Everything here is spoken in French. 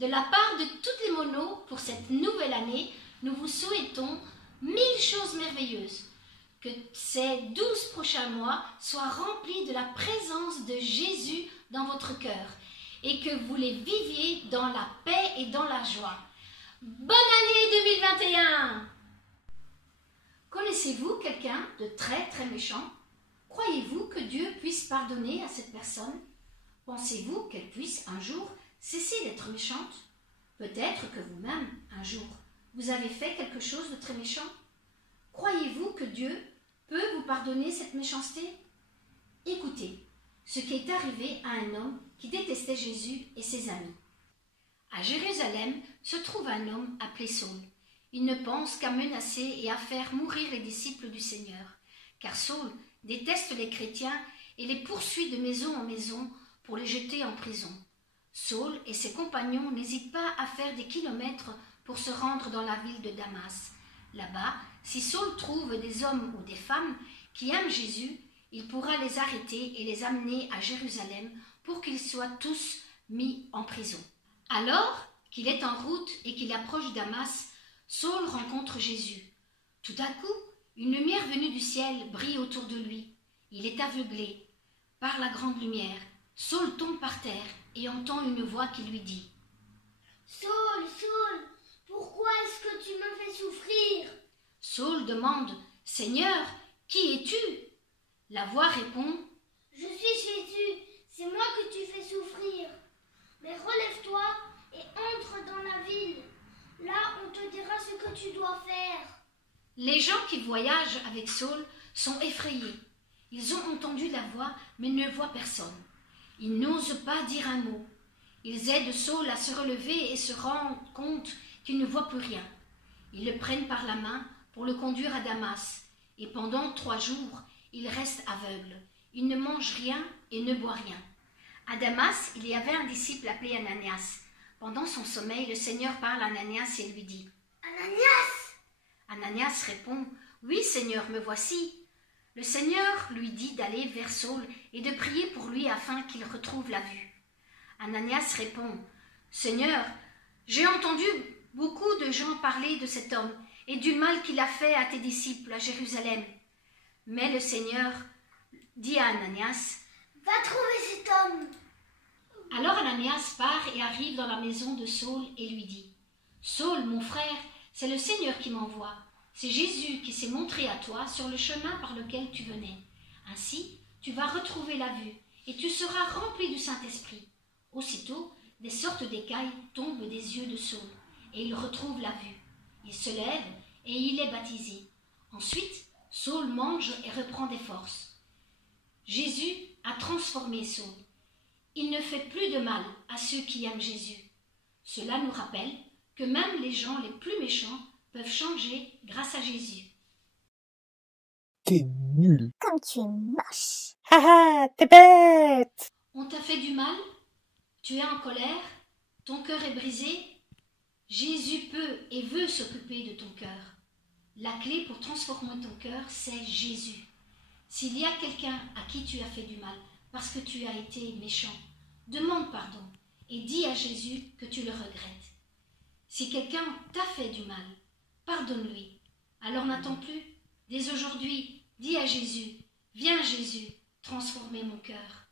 De la part de toutes les monos, pour cette nouvelle année, nous vous souhaitons 1000 choses merveilleuses. Que ces 12 prochains mois soient remplis de la présence de Jésus dans votre cœur et que vous les viviez dans la paix et dans la joie. Bonne année 2021! Connaissez-vous quelqu'un de très très méchant? Croyez-vous que Dieu puisse pardonner à cette personne? Pensez-vous qu'elle puisse un jour cesser d'être méchante? Peut-être que vous-même, un jour, vous avez fait quelque chose de très méchant. Croyez-vous que Dieu peut vous pardonner cette méchanceté? Écoutez ce qui est arrivé à un homme qui détestait Jésus et ses amis. À Jérusalem se trouve un homme appelé Saul. Il ne pense qu'à menacer et à faire mourir les disciples du Seigneur, car Saul déteste les chrétiens et les poursuit de maison en maison pour les jeter en prison. Saul et ses compagnons n'hésitent pas à faire des kilomètres pour se rendre dans la ville de Damas. Là-bas, si Saul trouve des hommes ou des femmes qui aiment Jésus, il pourra les arrêter et les amener à Jérusalem pour qu'ils soient tous mis en prison. Alors qu'il est en route et qu'il approche Damas, Saul rencontre Jésus. Tout à coup, une lumière venue du ciel brille autour de lui. Il est aveuglé par la grande lumière. Saul tombe par terre et entend une voix qui lui dit « Saul, Saul, pourquoi est-ce que tu me fais souffrir ?» Saul demande « Seigneur, qui es-tu » La voix répond « Je suis Jésus, c'est moi que tu fais souffrir. Mais relève-toi et entre dans la ville. Là, on te dira ce que tu dois faire. » Les gens qui voyagent avec Saul sont effrayés. Ils ont entendu la voix, mais ne voient personne. Ils n'osent pas dire un mot. Ils aident Saul à se relever et se rendent compte qu'il ne voit plus rien. Ils le prennent par la main pour le conduire à Damas. Et pendant 3 jours, il reste aveugle. Il ne mange rien et ne boit rien. À Damas, il y avait un disciple appelé Ananias. Pendant son sommeil, le Seigneur parle à Ananias et lui dit « Ananias !» Ananias répond « Oui, Seigneur, me voici. » Le Seigneur lui dit d'aller vers Saul et de prier pour lui afin qu'il retrouve la vue. Ananias répond « Seigneur, j'ai entendu beaucoup de gens parler de cet homme et du mal qu'il a fait à tes disciples à Jérusalem. » Mais le Seigneur dit à Ananias « Va trouver cet homme !» Alors Ananias part et arrive dans la maison de Saul et lui dit « Saul, mon frère, c'est le Seigneur qui m'envoie. C'est Jésus qui s'est montré à toi sur le chemin par lequel tu venais. Ainsi, tu vas retrouver la vue et tu seras rempli du Saint-Esprit. » Aussitôt, des sortes d'écailles tombent des yeux de Saul et il retrouve la vue. Il se lève et il est baptisé. Ensuite, Saul mange et reprend des forces. Jésus a transformé Saul. Il ne fait plus de mal à ceux qui aiment Jésus. Cela nous rappelle que même les gens les plus méchants peuvent changer grâce à Jésus. T'es nul. Comme tu es moche. Haha, t'es bête. On t'a fait du mal? Tu es en colère? Ton cœur est brisé? Jésus peut et veut s'occuper de ton cœur. La clé pour transformer ton cœur, c'est Jésus. S'il y a quelqu'un à qui tu as fait du mal parce que tu as été méchant, demande pardon et dis à Jésus que tu le regrettes. Si quelqu'un t'a fait du mal, pardonne-lui. Alors n'attends plus. Dès aujourd'hui, dis à Jésus, viens Jésus, transformer mon cœur.